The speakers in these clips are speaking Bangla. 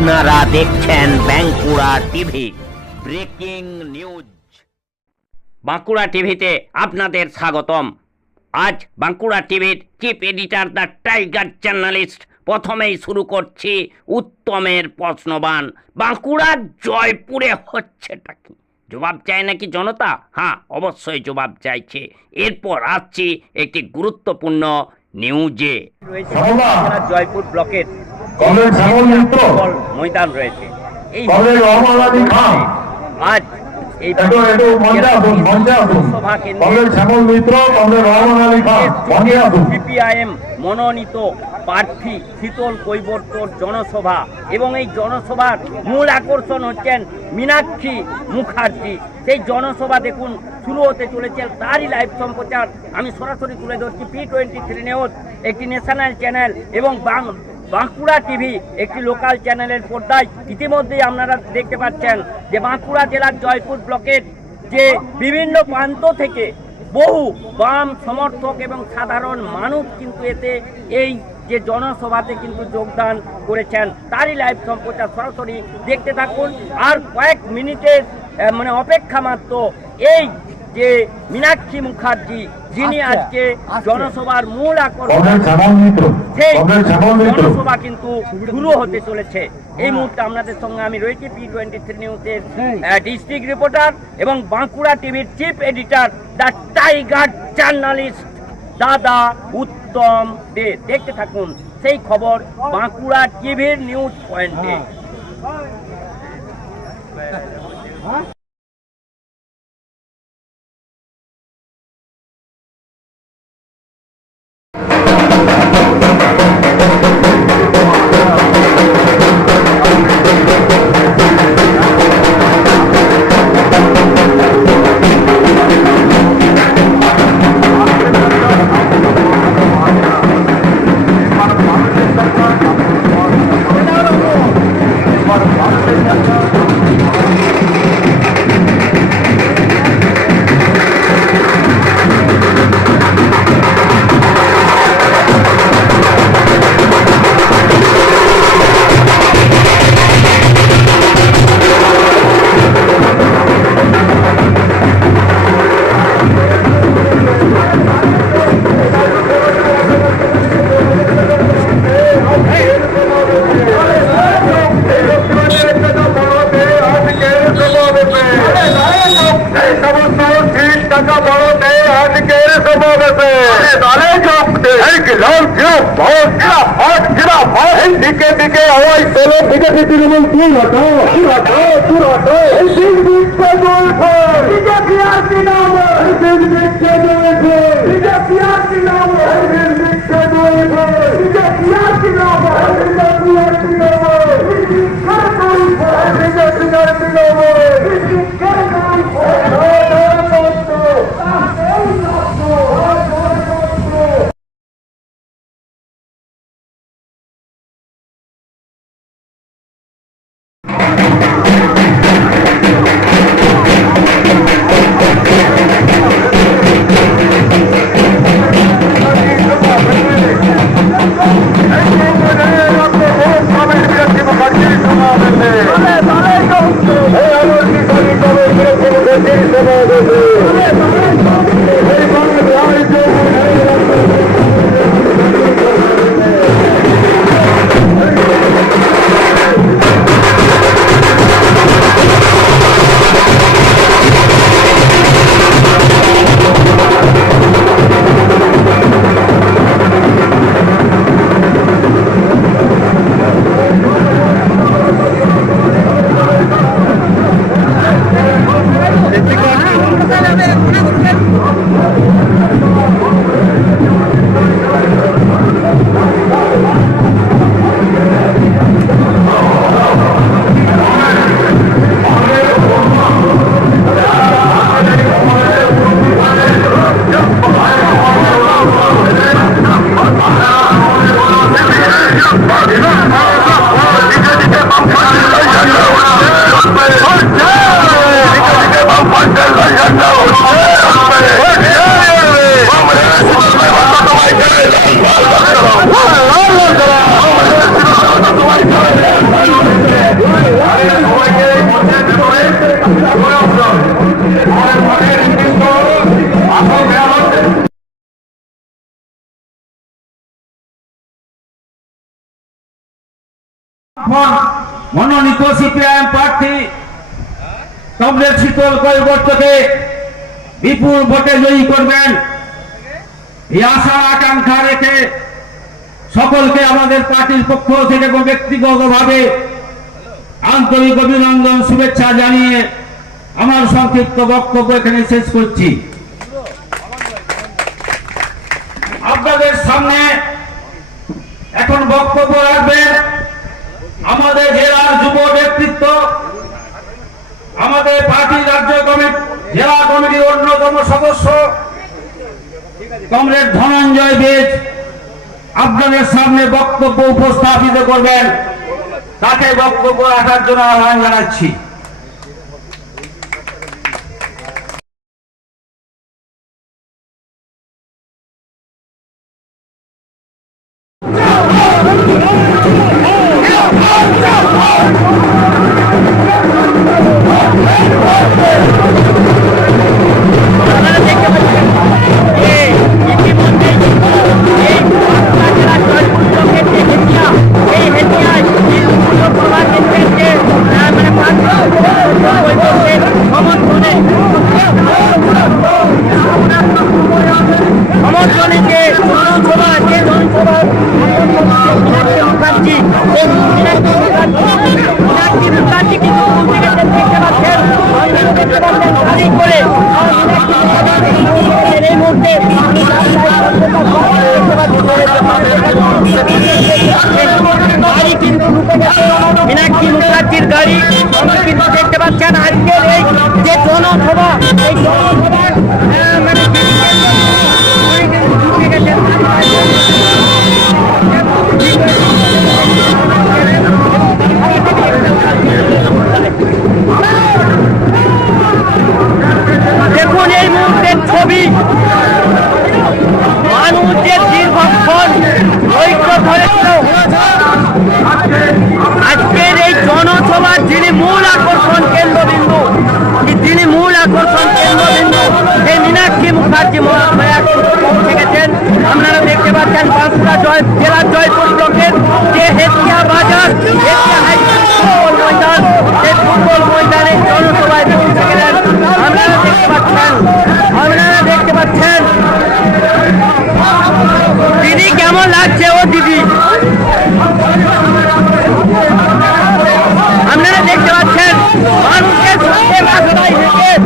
আপনারা দেখছেন Bankura TV breaking news. Bankura টিভিতে আপনাদের স্বাগতম। আজ বাঁকুড়া টিভির chief editor the tiger journalist প্রথমেই শুরু করছি উত্তমের প্রশ্নবাণ। বাঁকুড়ার জয়পুরে হচ্ছেটা কি? জবাব চায় নাকি জনতা? হ্যাঁ, অবশ্যই জবাব চাইছে। এরপর আসছি একটি গুরুত্বপূর্ণ নিউজে। জয়পুর ব্লকের ময়দান রয়েছে। এই আজ এই সিপিআইএম মনোনীত প্রার্থী শীতল কৈবর্তর জনসভা, এবং এই জনসভার মূল আকর্ষণ হচ্ছেন মীনাক্ষী মুখার্জি। সেই জনসভা দেখুন শুরু হতে চলেছে, তারই লাইভ সম্প্রচার আমি সরাসরি তুলে ধরছি P23 নিউজ, একটি ন্যাশনাল চ্যানেল, এবং বাঁকুড়া টিভি একটি লোকাল চ্যানেলের পর্দায়। ইতিমধ্যেই আপনারা দেখতে পাচ্ছেন যে বাঁকুড়া জেলার জয়পুর ব্লকের যে বিভিন্ন প্রান্ত থেকে বহু বাম সমর্থক এবং সাধারণ মানুষ কিন্তু এতে এই যে জনসভাতে কিন্তু যোগদান করেছেন, তারই লাইভ সম্প্রচার সরাসরি দেখতে থাকুন। আর কয়েক মিনিটের অপেক্ষা মাত্র এই যে মীনাক্ষী মুখার্জি, যিনি আজকে জনসভার মূল আকর্ষণ, সেই জনসভা কিন্তু শুরু হতে চলেছে। এই মুহূর্তে আপনাদের সঙ্গে আমি রয়েছি P23 নিউজের ডিস্ট্রিক্ট রিপোর্টার এবং বাঁকুড়া টিভির chief editor the tiger journalist দাদা উত্তম দে। দেখতে থাকুন সেই খবর বাঁকুড়া টিভির নিউজ পয়েন্টে। এখন মনোনীত সিপিআইএম প্রার্থী কমরেড শীতল কৈবর্তকে বিপুল ভোটে জয়ী করবেন এই আশা আকাঙ্ক্ষা রেখে সকলকে আমাদের পার্টির পক্ষ থেকে এবং ব্যক্তিগতভাবে আন্তরিক অভিনন্দন শুভেচ্ছা জানিয়ে আমার সংক্ষিপ্ত বক্তব্য এখানে শেষ করছি। আপনাদের সামনে এখন বক্তব্য রাখবেন আমাদের জেলার যুব নেতৃত্ব, আমাদের পার্টি রাজ্য কমিটি জেলা কমিটির অন্যতম সদস্য কমরেড ধনঞ্জয় বেজ আপনাদের সামনে বক্তব্য উপস্থাপিত করবেন। তাকে বক্তব্য রাখার জন্য আহ্বান জানাচ্ছি। মীনাক্ষী মুখার্জির গাড়ি আমরা কিন্তু দেখতে পাচ্ছেন আজকের এই যে জনসভা, এই জনসভার মানে দেখুন এই মুহূর্তের ছবি, মানুষ যে দীর্ঘক্ষণ ঐক্য ধরেছিল আজকের এই জনসভার যিনি মূল আকর্ষণ কেন্দ্রবিন্দু, সেই মীনাক্ষী মুখার্জি মহাশয়া পৌঁছে গেছেন। আপনারা দেখতে পাচ্ছেন বাঁকুড়া জেলার জয়পুর ব্লকের যে হেতিয়া বাজার, হেতিয়া হাইস্কুল ফুটবল ময়দান, সেই ফুটবল ময়দানে জনসভায় পৌঁছে গেলেন। আপনারা দেখতে পাচ্ছেন দিদি কেমন লাগছে? ও দিদি আপনারা দেখতে পাচ্ছেন মানুষের সঙ্গে রাস্তায় হেঁটে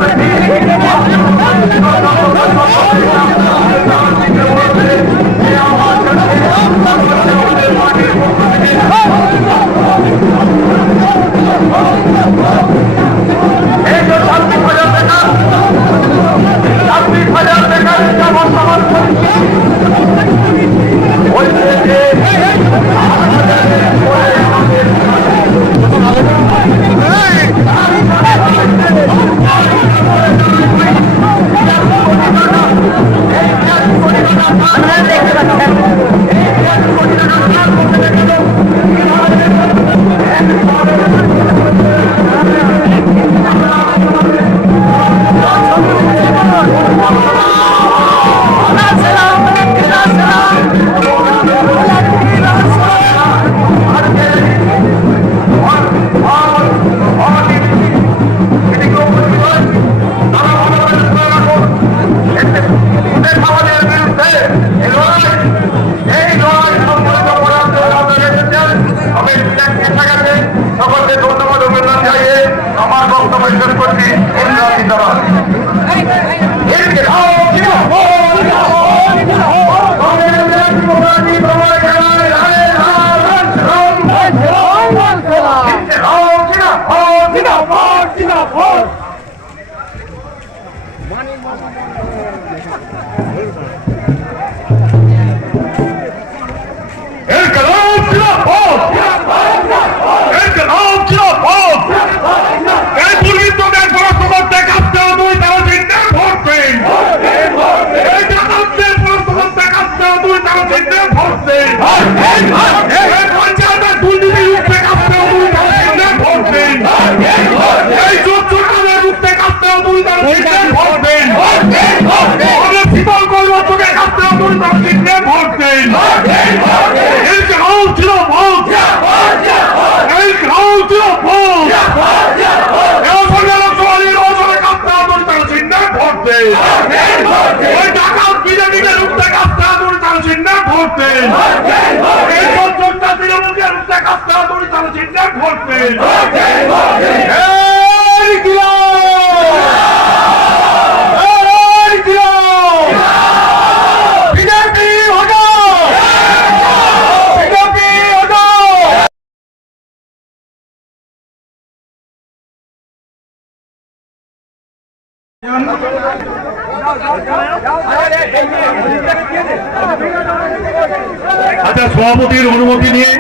আচ্ছা, সভাপতির অনুমতি নিয়ে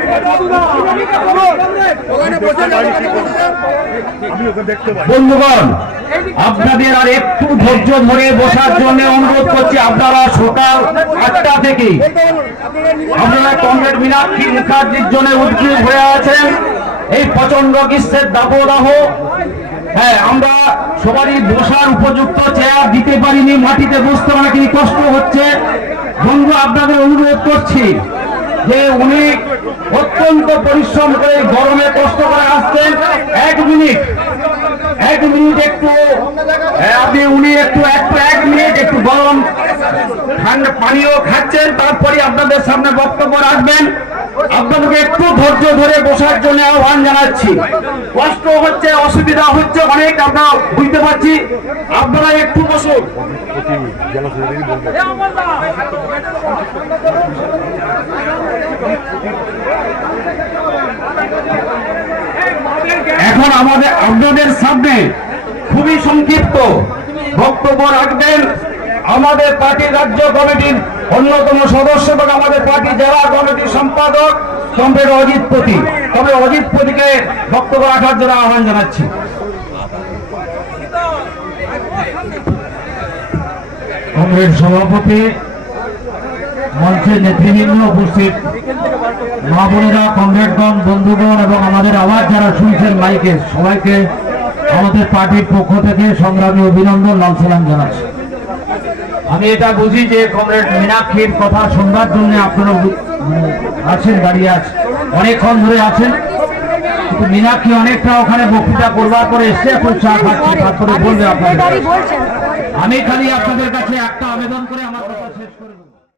বন্ধুগণ, আপনাদের আর একটু ধৈর্য ধরে বসার জন্য অনুরোধ করছি। আপনারা সকাল 8টা থেকে আপনারা কমরেড মীনাক্ষী মুখার্জির জন্য উদ্গ্রীব হয়ে আছেন। এই প্রচন্ড গ্রীষ্মের দাবদাহ, হ্যাঁ, আমরা সবারই বসার উপযুক্ত চেয়ার দিতে পারিনি, মাটিতে বসতে অনেক কষ্ট হচ্ছে। বন্ধু, আপনাদের অনুরোধ করছি যে উনি অত্যন্ত পরিশ্রম করে গরমে কষ্ট করে আসছেন। এক মিনিট একটু উনি এক মিনিট একটু গরম ঠান্ডা পানীয় খাচ্ছেন, তারপরে আপনাদের সামনে বক্তব্য রাখবেন। আপনাদেরকে একটু ধৈর্য ধরে বসার জন্য আহ্বান জানাচ্ছি। কষ্ট হচ্ছে, অসুবিধা হচ্ছে অনেক, আমরা বুঝতে পারছি। আপনারা একটু বসুন। এখন আপনাদের সামনে খুবই সংক্ষিপ্ত বক্তব্য রাখবেন আমাদের পার্টির রাজ্য কমিটির অন্যতম সদস্য এবং আমাদের পার্টি জেলা কমিটির সম্পাদক কমরেড অজিত পতি। তবে অজিত পতিকে বক্তব্য রাখার জন্য আহ্বান জানাচ্ছি। কংগ্রেস সভাপতি, মঞ্চের নেতৃবৃন্দ, উপস্থিত মা বোনেরা, কংগ্রেসগণ, বন্ধুগণ এবং আমাদের আওয়াজ যারা শুনছেন মাইকে, সবাইকে আমাদের পার্টির পক্ষ থেকে সংগ্রামী অভিনন্দন, লাল সালাম জানাচ্ছি। আমি এটা বুঝি যে কমরেড মীনাক্ষীর কথা শুনবার জন্য আপনারা আছেন, দাঁড়িয়ে আছেন, অনেকক্ষণ ধরে আছেন। কিন্তু মীনাক্ষী অনেকটা ওখানে বক্তৃতা করবার পরে এসে এখন চা খাচ্ছে, তারপরে বলবে আপনাদের। আমি খালি আপনাদের কাছে একটা আবেদন করে আমার কথা শেষ করে